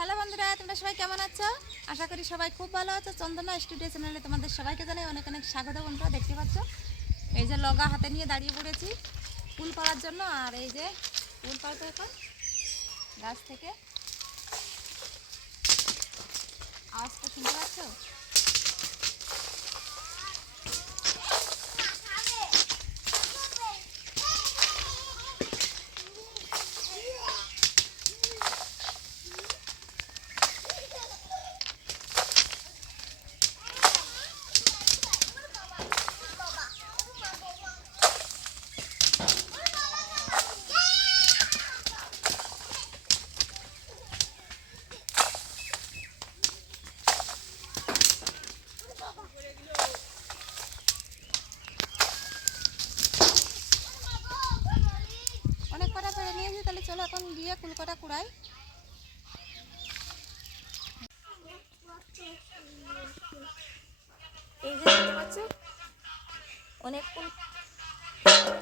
Hello বন্ধুরা, তোমরা সবাই কেমন আছো? আশা করি সবাই খুব ভালো আছো। চন্দনা স্টুডিও চ্যানেলে তোমাদের সবাইকে জানাই অনেক অনেক স্বাগত বন্ধুরা, দেখতে পাচ্ছ? এই যে লগা হাতে নিয়ে দাঁড়িয়ে পড়েছি ফুল পাড়ার জন্য, আর এই যে ফুল পাড়তো এখন গাছ থেকে। আওয়াজটা শুনতে পাচ্ছ অনেক কটা পেড়ে নিয়েছি তাহলে চলো এখন গিয়ে কুলকটা কুড়াই। এই যে দেখতে অনেক ফুল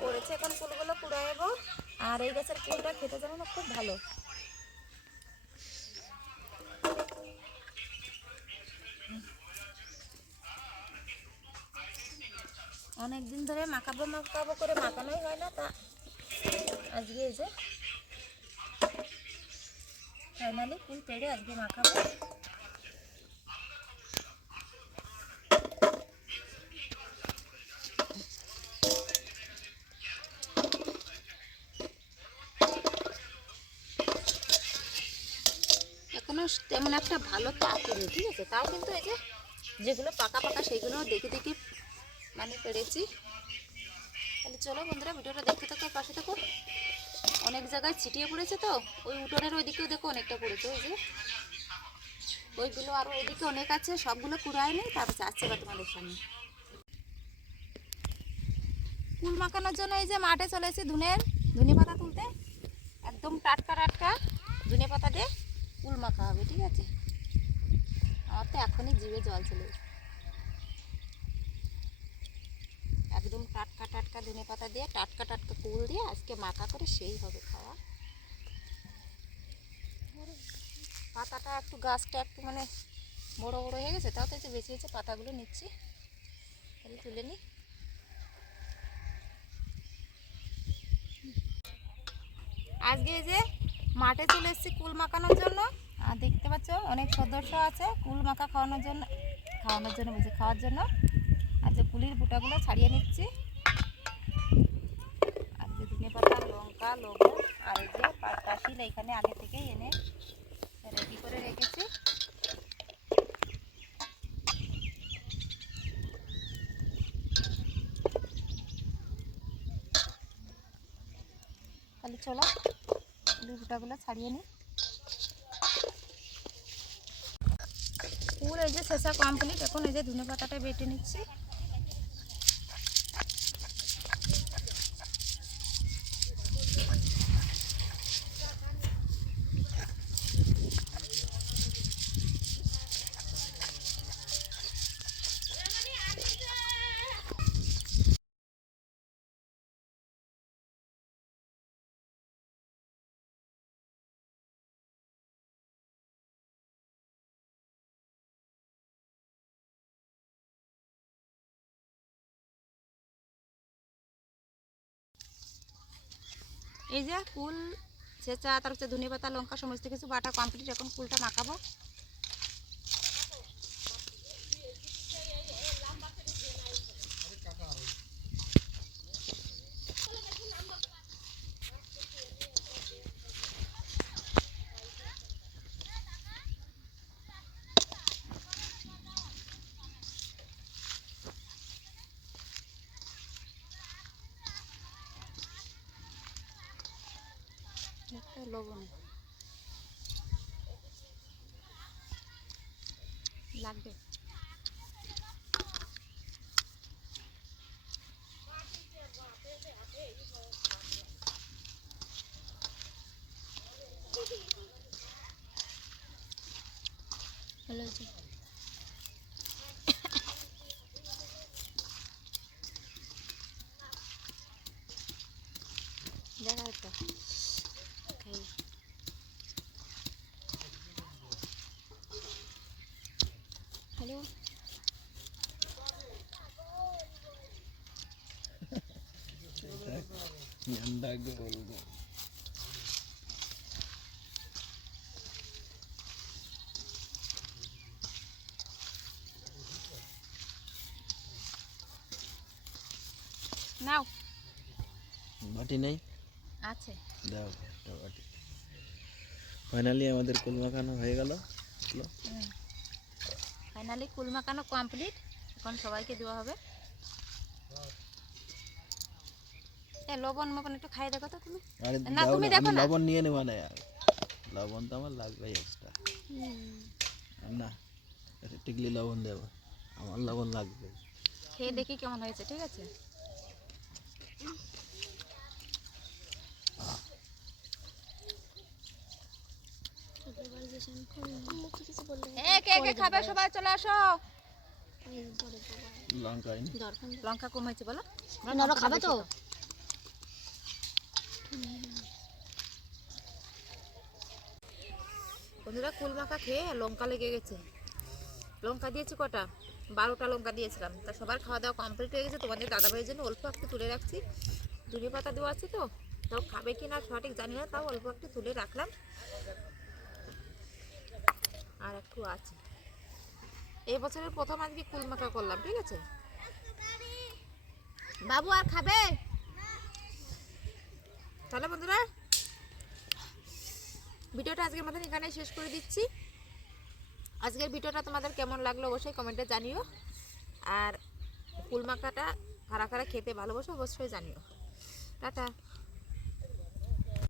পড়েছে এখন ফুলগুলো কুড়াইবো। আর এই গাছের ফুলটা খেতে না, খুব ভালো। অনেক দিন ধরে মাখাবো মাখাবো করে মাখানোই হয় না, তা আজকে এই যে ফাইনালি ফুল পেড়ে আজকে মাখাবো এখনও তেমন একটা ভালো পাকেনি ঠিক আছে? তাও কিন্তু এই যেগুলো পাকা পাকা সেগুলো দেখে দেখে মানে পেরেছি। তাহলে চলো বন্ধুরা, ভিডিওটা দেখতে থাকো, পাশে থাকো। অনেক জায়গায় ছিটিয়ে পড়েছে তো, ওই উঠোনের ওইদিকেও দেখো অনেকটা পড়েছে, ওই যে। ওইগুলো আরও ওইদিকে অনেক আছে, সবগুলো কুড়ায় নেই, তারপর যাচ্ছে বা তোমাদের সামনে। ফুল মাখানোর জন্য এই যে মাঠে চলে এসেছি ধুনের, ধনে পাতা তুলতে। একদম টাটকা টাটকা ধনে পাতা দিয়ে ফুল মাখা হবে, ঠিক আছে? আমার তো এখনই জিভে জল চলে একদম টাটকা ধনে পাতা দিয়ে টাটকা টাটকা কুল দিয়ে আজকে মাখা করে সেই হবে খাওয়া। পাতাটা একটু গাছটা একটু মানে বড় বড় হয়ে গেছে, তাও তো বেশি বেশি পাতাগুলো নিচ্ছি। তাহলে তুলে নিই। আজকে এই যে মাঠে চলে এসেছি কুল মাখানোর জন্য। আর দেখতে পাচ্ছ অনেক সদস্য আছে কুল মাখা খাওয়ানোর জন্য খাওয়ানোর জন্য বুঝি খাওয়ার জন্য। আর যে কুলির বুটাগুলো ছাড়িয়ে নিচ্ছি আর যে ধনে পাতা লঙ্কা, লবণ আর এই যে পাতা শিল এখানে আগে থেকে এনে রেডি করে রেখেছি। তাহলে চলো কুলির বুটাগুলো ছাড়িয়ে নিই। ফুল এই যে শেষা কমপ্লিট এখন এই যে ধনে পাতাটা বেটে নিচ্ছি। এই যে কুল ছেঁচা তার হচ্ছে ধনে পাতা লঙ্কা, সমস্ত কিছু, বাটা, কমপ্লিট, এখন কুলটা মাখাবো একটা লবণ। লাগবে। ভালো আছে দেখা একটা খাই বলব নাও বাটি নেই আছে দাও একটা বাটি ফাইনালি আমাদের কুল মাখানো হয়ে গেল। ফাইনালি কুল মাখানো কমপ্লিট এখন সবাইকে দেওয়া হবে। এ লবণ মবন একটু খাই দেখো তো তুমি। না, তুমি দেখো না। লবণ নিয়ে নেব না লবণ তো আমার লাগবে এক্সট্রা না এটা টিকলি লবণ দেবো। আমার লবণ লাগবে। খেয়ে দেখি কেমন হয়েছে ঠিক আছে? খাবে সবাই চলে আসো। লঙ্কা কম হয়েছে বলো। খাবে তো? বন্ধুরা কুল মাখা খেয়ে লঙ্কা লেগে গেছে। লঙ্কা দিয়েছি কটা? বারোটা লঙ্কা দিয়েছিলাম। তা সবার খাওয়া দাওয়া কমপ্লিট হয়ে গেছে। তোমাদের দাদাভাইয়ের জন্য অল্প একটু তুলে রাখছি। ধনে পাতা দেওয়া আছে তো? তাও খাবে কি না সঠিক জানি না, তাও অল্প একটু তুলে রাখলাম। আর একটু আছে। এই বছরের প্রথম আজকে কুল মাখা করলাম, ঠিক আছে? বাবু আর খাবে? তাহলে বন্ধুরা, ভিডিওটা আজকের মতন এখানে শেষ করে দিচ্ছি। আজকের ভিডিওটা তোমাদের কেমন লাগল অবশ্যই কমেন্টে জানিও। আর ফুল মাখাটা খারা খারা খেতে ভালোবাসো অবশ্যই জানিও। টাটা।